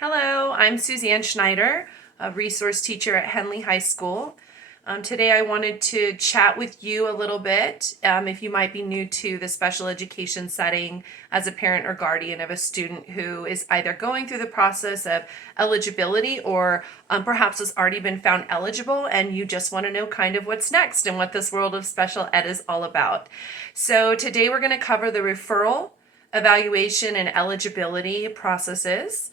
Hello, I'm Suzanne Schneider, a resource teacher at Henley High School. Today I wanted to chat with you a little bit if you might be new to the special education setting as a parent or guardian of a student who is either going through the process of eligibility or perhaps has already been found eligible and you just want to know kind of what's next and what this world of special ed is all about. So today we're going to cover the referral, evaluation, and eligibility processes.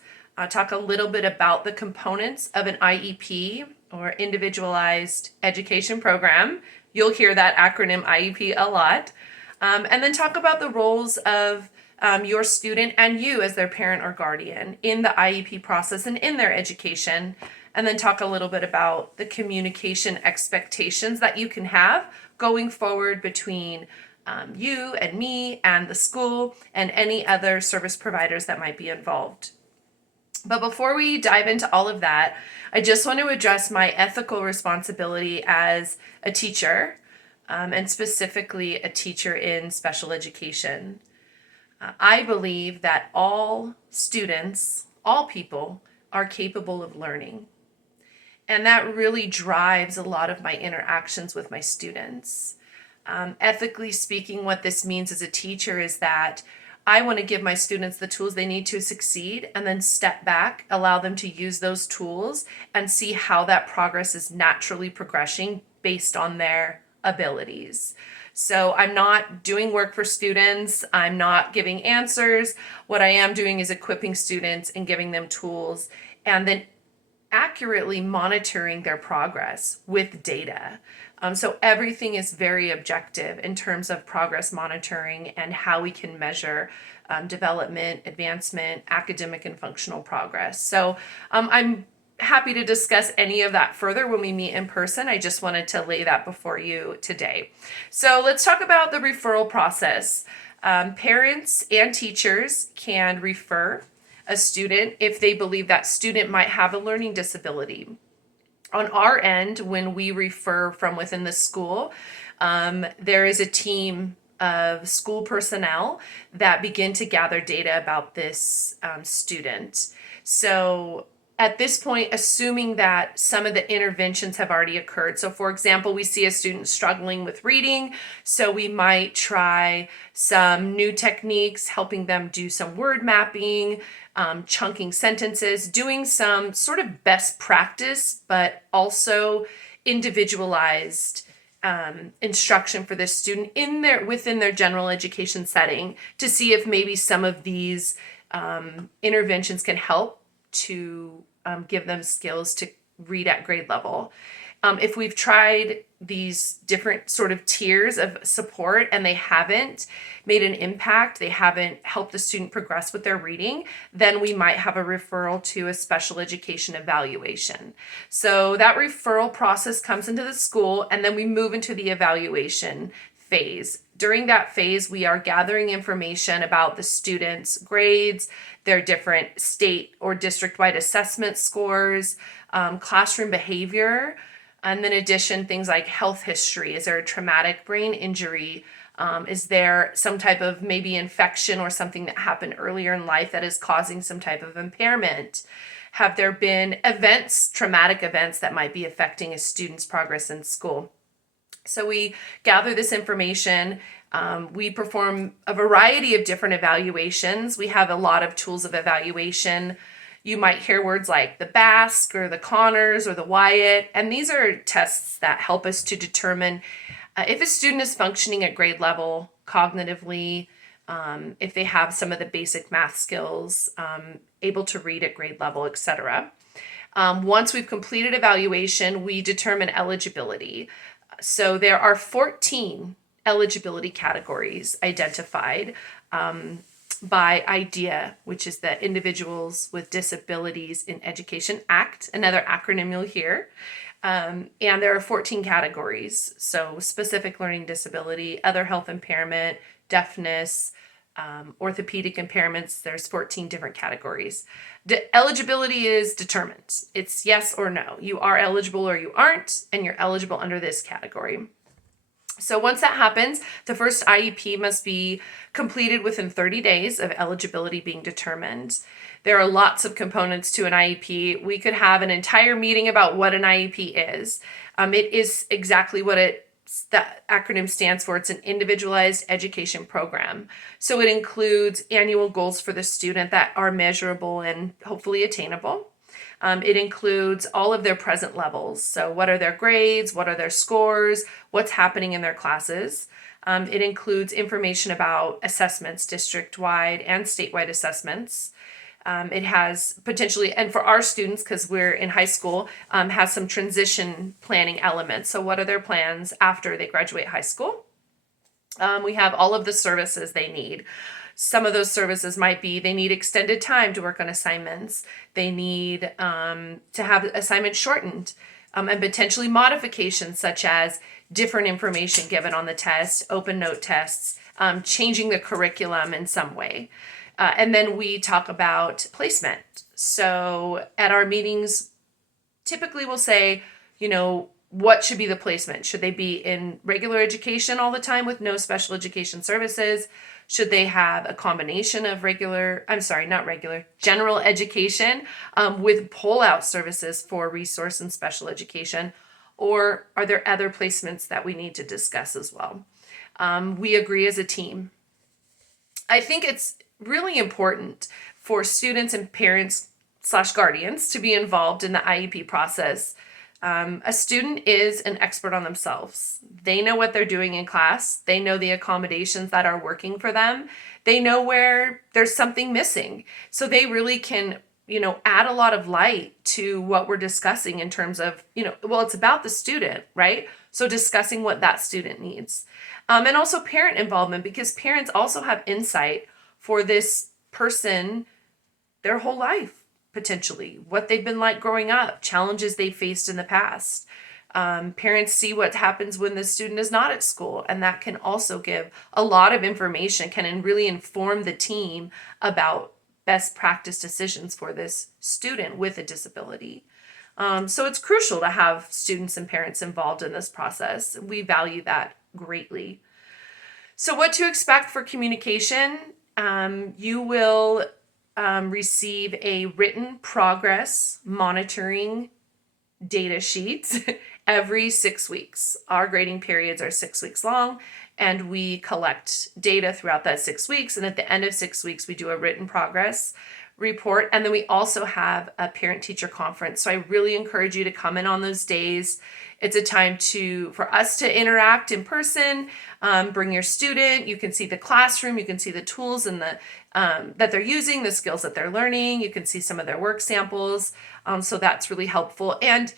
Talk a little bit about the components of an IEP or individualized education program. You'll hear that acronym IEP a lot. And then talk about the roles of your student and you as their parent or guardian in the IEP process and in their education. And then talk a little bit about the communication expectations that you can have going forward between you and me and the school and any other service providers that might be involved. But before we dive into all of that, I just want to address my ethical responsibility as a teacher, and specifically a teacher in special education. I believe that all students, all people, are capable of learning. And that really drives a lot of my interactions with my students. Ethically speaking, what this means as a teacher is that I want to give my students the tools they need to succeed and then step back, allow them to use those tools and see how that progress is naturally progressing based on their abilities. So I'm not doing work for students. I'm not giving answers. What I am doing is equipping students and giving them tools and then accurately monitoring their progress with data. So everything is very objective in terms of progress monitoring and how we can measure development, advancement, academic and functional progress. So I'm happy to discuss any of that further when we meet in person. I just wanted to lay that before you today. So let's talk about the referral process. Parents and teachers can refer a student if they believe that student might have a learning disability. On our end, when we refer from within the school, there is a team of school personnel that begin to gather data about this student. So at this point, assuming that some of the interventions have already occurred. So for example, we see a student struggling with reading, so we might try some new techniques, helping them do some word mapping, chunking sentences, doing some sort of best practice, but also individualized instruction for this student within their general education setting to see if maybe some of these interventions can help to give them skills to read at grade level. If we've tried these different sort of tiers of support and they haven't made an impact, they haven't helped the student progress with their reading, then we might have a referral to a special education evaluation. So that referral process comes into the school and then we move into the evaluation phase. During that phase, we are gathering information about the students' grades, their different state or district-wide assessment scores, classroom behavior, and in addition, things like health history. Is there a traumatic brain injury? Is there some type of maybe infection or something that happened earlier in life that is causing some type of impairment? Have there been events, traumatic events that might be affecting a student's progress in school? So we gather this information. We perform a variety of different evaluations. We have a lot of tools of evaluation. You might hear words like the BASC or the Conners or the Wyatt, and these are tests that help us to determine if a student is functioning at grade level cognitively, if they have some of the basic math skills, able to read at grade level, etc. Once we've completed evaluation, we determine eligibility. So there are 14 eligibility categories identified by IDEA, which is the Individuals with Disabilities in Education Act, another acronym you'll hear. And there are 14 categories. So specific learning disability, other health impairment, deafness, orthopedic impairments. There's 14 different categories. Eligibility is determined. It's yes or no. You are eligible or you aren't, and you're eligible under this category. So once that happens, the first IEP must be completed within 30 days of eligibility being determined. There are lots of components to an IEP. We could have an entire meeting about what an IEP is. It is exactly what that acronym stands for. It's an individualized education program. So it includes annual goals for the student that are measurable and hopefully attainable. It includes all of their present levels. So what are their grades? What are their scores? What's happening in their classes? It includes information about assessments, district-wide and statewide assessments. It has potentially, and for our students, because we're in high school, has some transition planning elements. So what are their plans after they graduate high school? We have all of the services they need. Some of those services might be they need extended time to work on assignments. They need to have assignments shortened, and potentially modifications such as different information given on the test, open note tests, changing the curriculum in some way. And then we talk about placement. So at our meetings, typically we'll say, what should be the placement? Should they be in regular education all the time with no special education services? Should they have a combination of general education with pull-out services for resource and special education? Or are there other placements that we need to discuss as well? We agree as a team. I think it's really important for students and parents / guardians to be involved in the IEP process. A student is an expert on themselves. They know what they're doing in class. They know the accommodations that are working for them. They know where there's something missing. So they really can, add a lot of light to what we're discussing in terms of, it's about the student, right? So discussing what that student needs. And also parent involvement, because parents also have insight for this person their whole life. Potentially, what they've been like growing up, challenges they faced in the past. Parents see what happens when the student is not at school, and that can also give a lot of information, can really inform the team about best practice decisions for this student with a disability. So it's crucial to have students and parents involved in this process. We value that greatly. So what to expect for communication? You will receive a written progress monitoring data sheet every 6 weeks. Our grading periods are 6 weeks long, and we collect data throughout that 6 weeks. And at the end of 6 weeks, we do a written progress report. And then we also have a parent-teacher conference. So I really encourage you to come in on those days. It's a time for us to interact in person. Bring your student. You can see the classroom. You can see the tools and that they're using, the skills that they're learning. You can see some of their work samples. So that's really helpful. And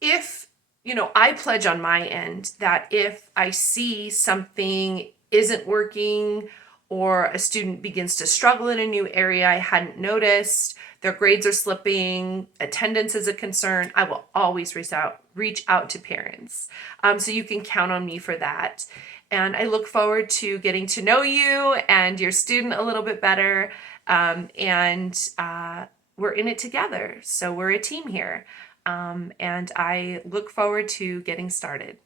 if, I pledge on my end that if I see something isn't working or a student begins to struggle in a new area I hadn't noticed, their grades are slipping, attendance is a concern, I will always reach out to parents. So you can count on me for that. And I look forward to getting to know you and your student a little bit better. And we're in it together. So we're a team here. And I look forward to getting started.